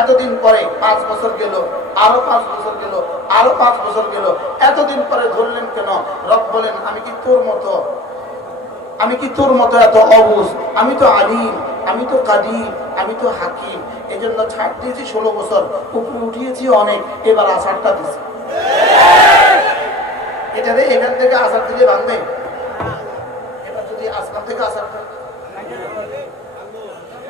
এতদিন পরে পাঁচ বছর গেল, আরও পাঁচ বছর গেল, আরও পাঁচ বছর গেল, এতদিন পরে ধরলেন কেন? রব বলেন, আমি কি তোর মতো? আমি কি তোর মতো এত অবুজ? আমি তো আলিম, আমি তো কাদির আমি তো হাকিম। এই জন্য ছাড় দিয়েছি ষোলো বছর, উপরে উঠিয়েছি অনেক, এবার আষাঢ়টা দিছি। এটা রে, এখান থেকে আষাঢ় দিলে ভাঙবে? এবার যদি আসমান থেকে আষাঢ়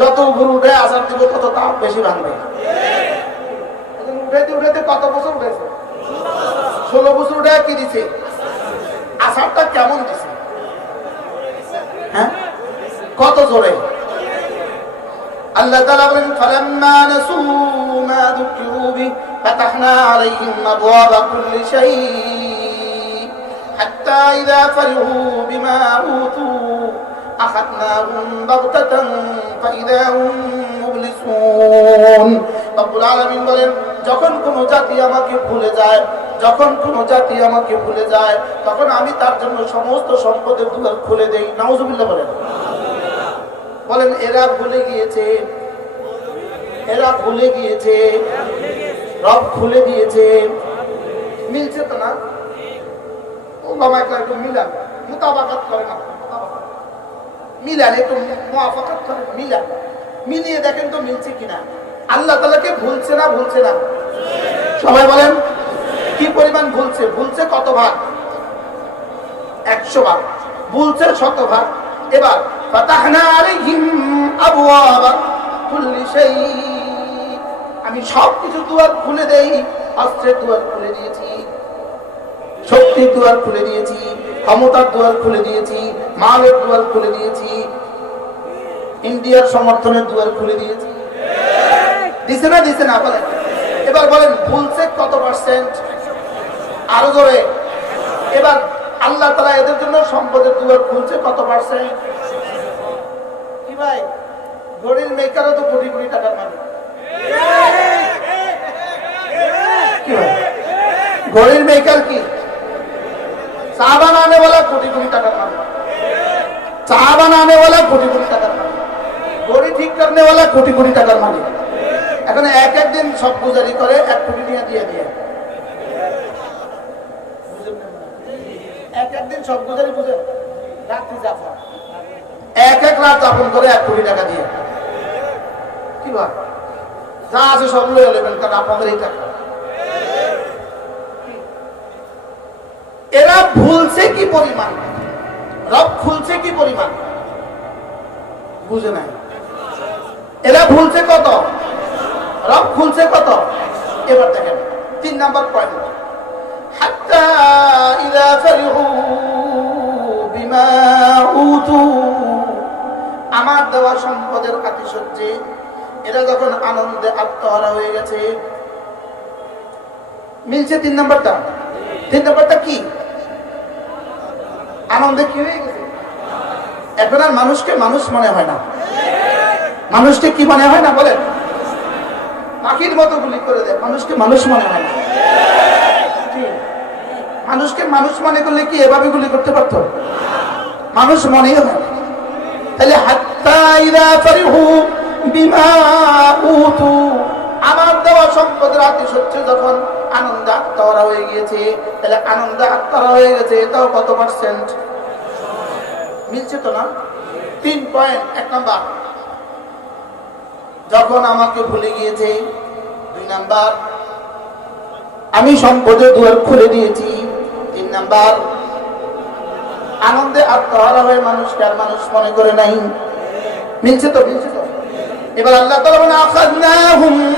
যত উপরে উঠে আষাঢ় দিব, তত তাপ বেশি ভাঙবে। উঠাইতে কত বছর উঠেছে? ষোলো বছর উঠে কি দিছে? আষাঢ়টা কেমন দিছে? হ্যাঁ? কত জোরে? আল্লাহ তাআলা বলেন, ফালাম্মা নাসু মা যুকিরু বি, ফাতাহনা আলাইহিম আবওয়াবা কুল্লি শাই হাত্তা ইযা ফারিহু বিমা আখাদনাহুম বাগতাতান ফাইযা হুম মুবলিসুন। রব্বুল আলামিন বলেন, যখন কোন জাতি আমাকে ভুলে যায়, যখন কোন জাতি আমাকে ভুলে যায়, তখন আমি তার জন্য সমস্ত সম্পদের দুয়ার খুলে দেই। নাউজুবিল্লাহ বলেন। বলেন, এরা ভুলে গিয়েছে। এরা ভুলে গিয়েছে। রব খুলে দিয়েছে মিলছে তো না? ও বাবা একটা মিলান। মোতাবাকাত করেন আপনি। মিলান একটু মোয়াফাকাত করেন মিলান। মিলিয়ে দেখেন তো মিলছে কিনা। আল্লাহ তালাকে ভুলছে না ভুলছে না। সবাই বলেন, কি পরিমাণ ভুলছে? ভুলছে কত ভাগ একশো ভাগ ভুলছে শত ভাগ এবার আমি সব কিছু দুয়ার খুলে দেই, অস্ত্রের দুয়ার খুলে দিয়েছি, শক্তির দুয়ার খুলে দিয়েছি, ক্ষমতার দুয়ার খুলে দিয়েছি মালের দুয়ার খুলে দিয়েছি। ইন্ডিয়ার সমর্থনের দুয়ার খুলে দিয়েছি। দিছে না দিছে না, বলেন। এবার বলেন, ভুলছে কত পার্সেন্ট আরও জোরে। এবার আল্লাহ তালা এদের জন্য সম্পদের দুয়ার খুলছে কত পার্সেন্ট কি ভাই? ঘড়ির মেকারও তো কোটি কোটি টাকার মালিক। ঘড়ির মেকার কি? চা বানানে वाला কোটি কোটি টাকার মালিক। চা বানানে वाला কোটি কোটি টাকার মালিক ঘড়ি ঠিক করনে वाला কোটি কোটি টাকার মালিক এখন এক একদিন সব গুজারি করে এক কোটি নিয়ে দিয়ে দিয়ে এক একদিন সব গুজারি বুঝে রাত্রি যাপন এক এক রাত যাপন করে এক কোটি টাকা দিয়ে কি ভাই যা আছে সব লয়ে নেবেন কারণ আপনাদের এই টাকা এরা ভুলছে কি পরিমাণ রব খুলছে কি পরিমাণ বুঝে নাই এরা ভুলছে কত রব খুলছে কত এবার দেখেন তিন নাম্বার পয়েন্ট حتى إذا فرحوا بما أوتوا আমার দেওয়া সম্পদের আতিশয্যে এরা যখন আনন্দে আত্মহারা হয়ে গেছে মিলছে তিন নম্বরটা তিন নম্বরটা কি আনন্দে কি হয়ে গেছে? এখন আর মানুষকে মানুষ মনে হয় না। মানুষকে কি মনে হয় না বলেন? পাখির মতো গুলি করে দেয়, মানুষকে মানুষ মনে হয় না। মানুষকে মানুষ মনে করলে কি এভাবে গুলি করতে পারতো? মানুষ মনেই হয় তাহলে আমার দেওয়া সম্পদের আতিশয্য যখন আনন্দ আত্মহারা হয়ে গিয়েছে। তাহলে আনন্দ আত্মহারা হয়ে গেছে, এটাও কত পার্সেন্ট মিলছে তো না? তিন পয়েন্ট এক নাম্বার যখন আমাকে ভুলে গিয়েছে, দুই নাম্বার আমি সম্পদের দুয়ার খুলে দিয়েছি, তিন নাম্বার আনন্দে আত্মহারা হয়ে মানুষকে আর মানুষ মনে করে নাই? মিলছে তো? মিলছে তো এবার আল্লাহ তাআলা বলেন আখাযনাহুম বাগতাতান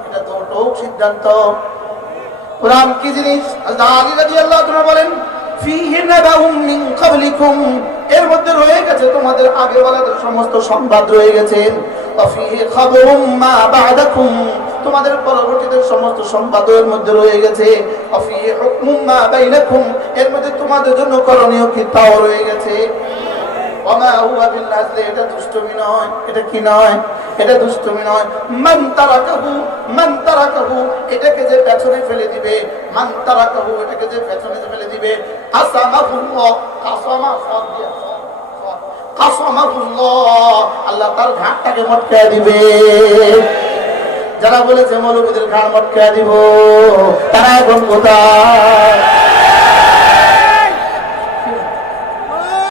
অনুরূপ সিদ্ধান্ত। কোরআন কি জিনিস? আলী রাজি আল্লাহ তোমরা বলেন এর মধ্যে রয়ে গেছে তোমাদের আগেওয়ালাদের সমস্ত সংবাদ রয়ে গেছে। তোমাদের পরবর্তীদের সমস্ত সংবাদ এর মধ্যে রয়ে গেছে। এর মধ্যে তোমাদের জন্য করণীয় কি তাও রয়ে গেছে। এটা দুষ্টমি নয়, এটা কি নয়? এটা দুষ্টমি নয়। মান তারাকাহু মান তারাকাহু, এটাকে যে পেছনে ফেলে দিবে, মান তারাকাহু, এটাকে যে পেছনে ফেলে দিবে আসামাহুল্লাহ কাসামা ফাদ দিয়া তার দিবে। যারা বলেছে মৌলবীদের ঘাড় মটকে দিব, তারা এখন কোথায়?